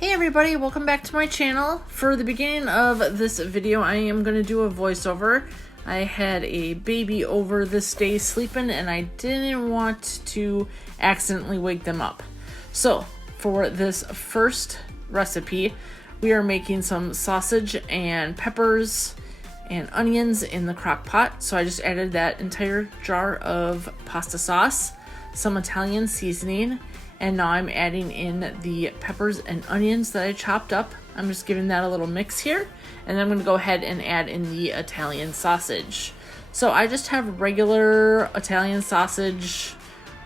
Hey everybody, welcome back to my channel. For the beginning of this video, I am going to do a voiceover. I had a baby over this day sleeping and I didn't want to accidentally wake them up. So, for this first recipe, we are making some sausage and peppers and onions in the crock pot. So I just added that entire jar of pasta sauce, some Italian seasoning, and now I'm adding in the peppers and onions that I chopped up. I'm just giving that a little mix here. And then I'm gonna go ahead and add in the Italian sausage. So I just have regular Italian sausage,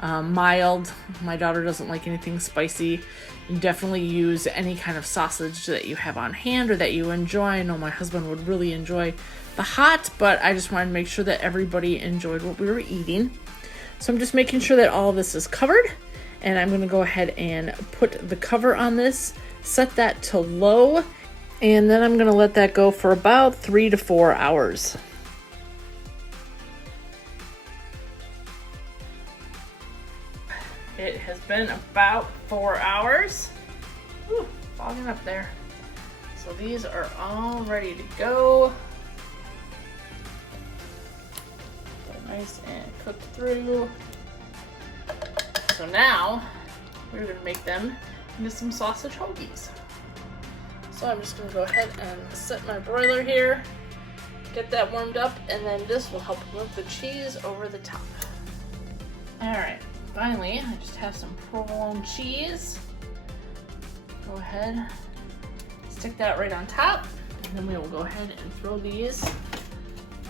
mild. My daughter doesn't like anything spicy. You definitely use any kind of sausage that you have on hand or that you enjoy. I know my husband would really enjoy the hot, but I just wanted to make sure that everybody enjoyed what we were eating. So I'm just making sure that all of this is covered. And I'm gonna go ahead and put the cover on this, set that to low, and then I'm gonna let that go for about 3 to 4 hours. It has been about 4 hours. Ooh, fogging up there. So these are all ready to go. They're nice and cooked through. So now, we're going to make them into some sausage hoagies. So I'm just going to go ahead and set my broiler here, get that warmed up, and then this will help move the cheese over the top. Alright, finally, I just have some provolone cheese. Go ahead, stick that right on top, and then we will go ahead and throw these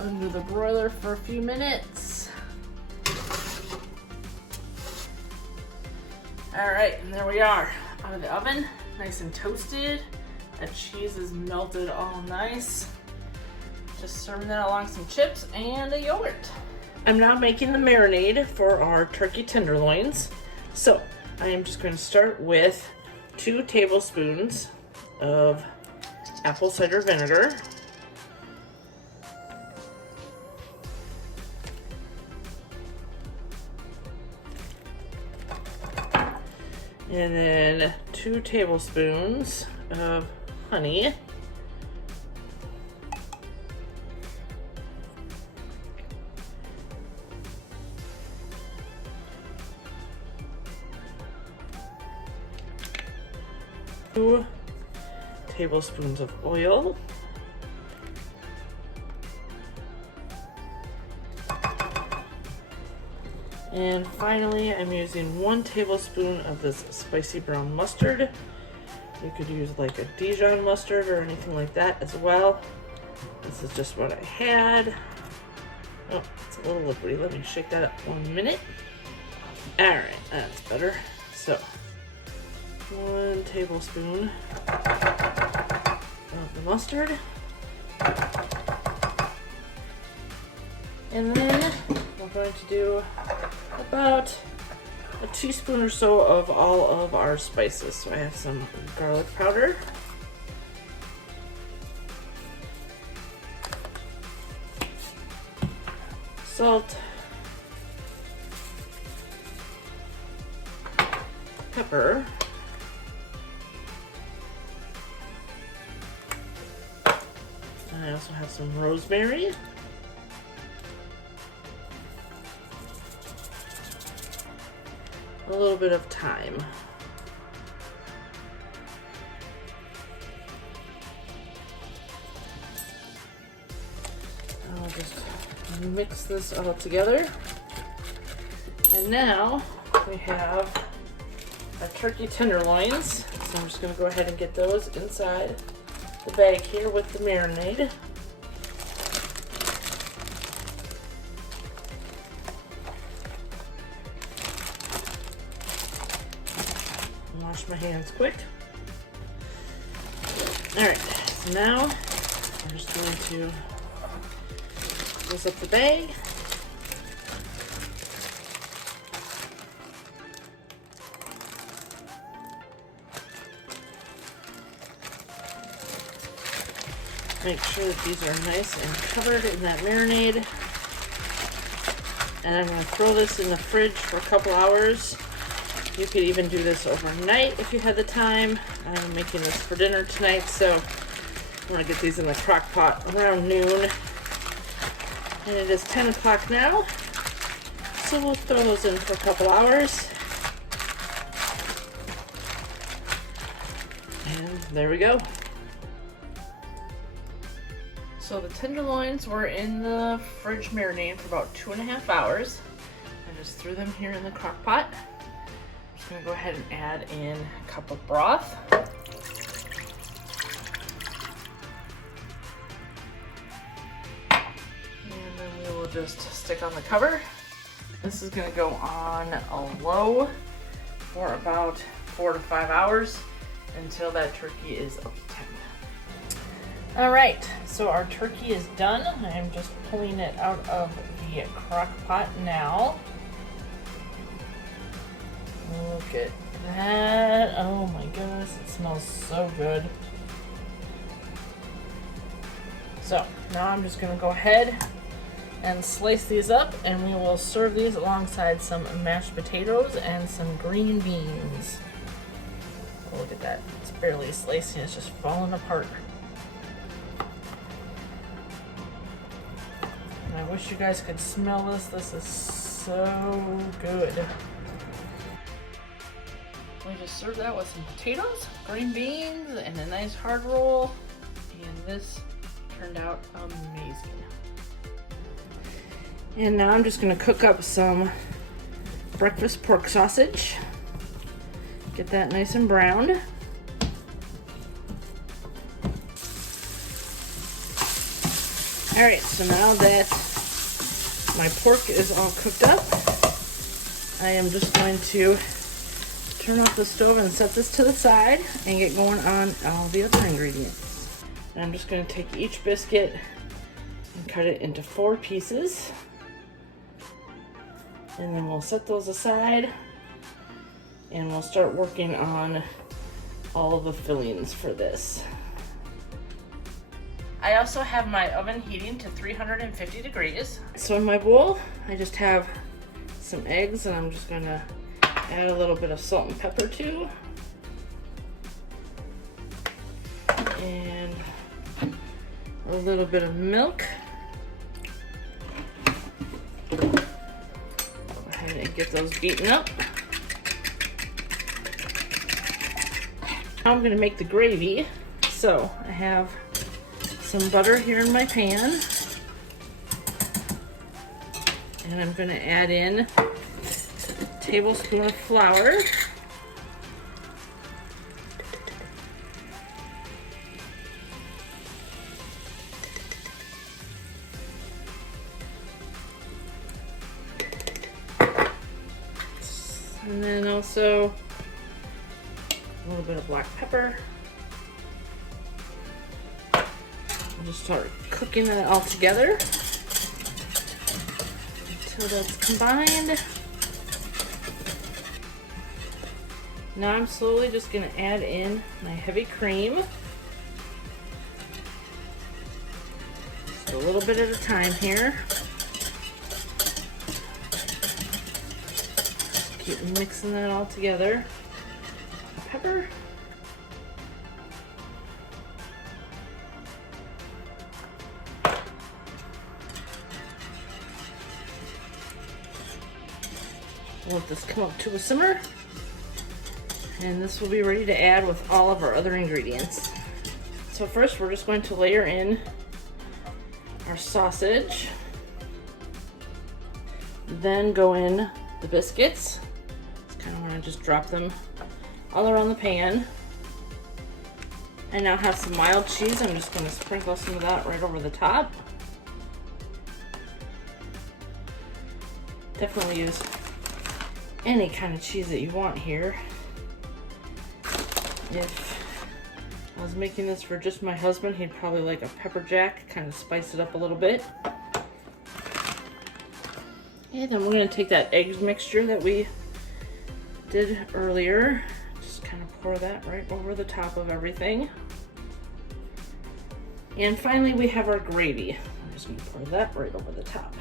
under the broiler for a few minutes. All right, and there we are, out of the oven, nice and toasted. That cheese is melted all nice. Just serving that along some chips and a yogurt. I'm now making the marinade for our turkey tenderloins. So I am just going to start with 2 tablespoons of apple cider vinegar. And then 2 tablespoons of honey. Two tablespoons of oil. And finally, I'm using 1 tablespoon of this spicy brown mustard. You could use like a Dijon mustard or anything like that as well. This is just what I had. Oh, it's a little liquidy. Let me shake that up 1 minute. All right, that's better. So, 1 tablespoon of the mustard. And then we're going to do about a teaspoon or so of all of our spices. So I have some garlic powder, salt, pepper, and I also have some rosemary. A little bit of thyme. I'll just mix this all together. And now we have our turkey tenderloins. So I'm just going to go ahead and get those inside the bag here with the marinade. Wash my hands quick. All right, so now I'm just going to close up the bag. Make sure that these are nice and covered in that marinade. And I'm going to throw this in the fridge for a couple hours You could even do this overnight if you had the time. I'm making this for dinner tonight, so I'm gonna get these in the crock pot around noon. And it is 10 o'clock now, so we'll throw those in for a couple hours. And there we go. So the tenderloins were in the fridge marinating for about 2.5 hours. I just threw them here in the crock pot. I'm just gonna go ahead and add in a cup of broth. And then we will just stick on the cover. This is gonna go on a low for about 4 to 5 hours until that turkey is up to temp. All right, so our turkey is done. I am just pulling it out of the crock pot now. Look at that. Oh my goodness, it smells so good. So now I'm just gonna go ahead and slice these up, and we will serve these alongside some mashed potatoes and some green beans. Oh, look at that, it's barely slicing, it's just falling apart. I wish you guys could smell this. This is so good. We just served that with some potatoes, green beans, and a nice hard roll. And this turned out amazing. And now I'm just gonna cook up some breakfast pork sausage. Get that nice and browned. All right, so now that my pork is all cooked up, I am just going to turn off the stove and set this to the side and get going on all the other ingredients. And I'm just going to take each biscuit and cut it into 4 pieces. And then we'll set those aside and we'll start working on all of the fillings for this. I also have my oven heating to 350 degrees. So in my bowl, I just have some eggs, and I'm just gonna add a little bit of salt and pepper too. And a little bit of milk. Go ahead and get those beaten up. Now I'm gonna make the gravy. So I have some butter here in my pan, and I'm going to add in a tablespoon of flour, and then also a little bit of black pepper. Just start cooking that all together until that's combined. Now I'm slowly just going to add in my heavy cream. Just a little bit at a time here. Keep mixing that all together. Pepper. Let this come up to a simmer, and this will be ready to add with all of our other ingredients. So first we're just going to layer in our sausage, then go in the biscuits. Just kind of want to just drop them all around the pan. I now have some mild cheese. I'm just going to sprinkle some of that right over the top. Definitely use any kind of cheese that you want here. If I was making this for just my husband, he'd probably like a pepper jack, kind of spice it up a little bit. And then we're going to take that egg mixture that we did earlier, just kind of pour that right over the top of everything. And finally we have our gravy. I'm just going to pour that right over the top.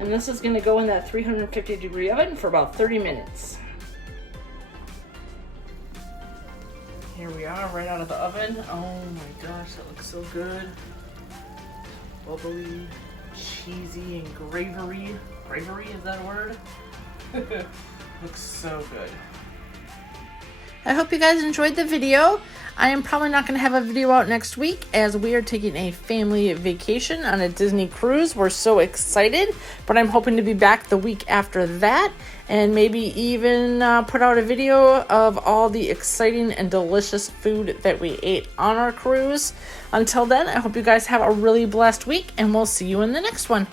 And this is going to go in that 350-degree oven for about 30 minutes. Here we are, right out of the oven. Oh my gosh, that looks so good. Bubbly, cheesy, and gravery. Gravery, is that a word? Looks so good. I hope you guys enjoyed the video. I am probably not going to have a video out next week as we are taking a family vacation on a Disney cruise. We're so excited, but I'm hoping to be back the week after that and maybe even put out a video of all the exciting and delicious food that we ate on our cruise. Until then, I hope you guys have a really blessed week and we'll see you in the next one.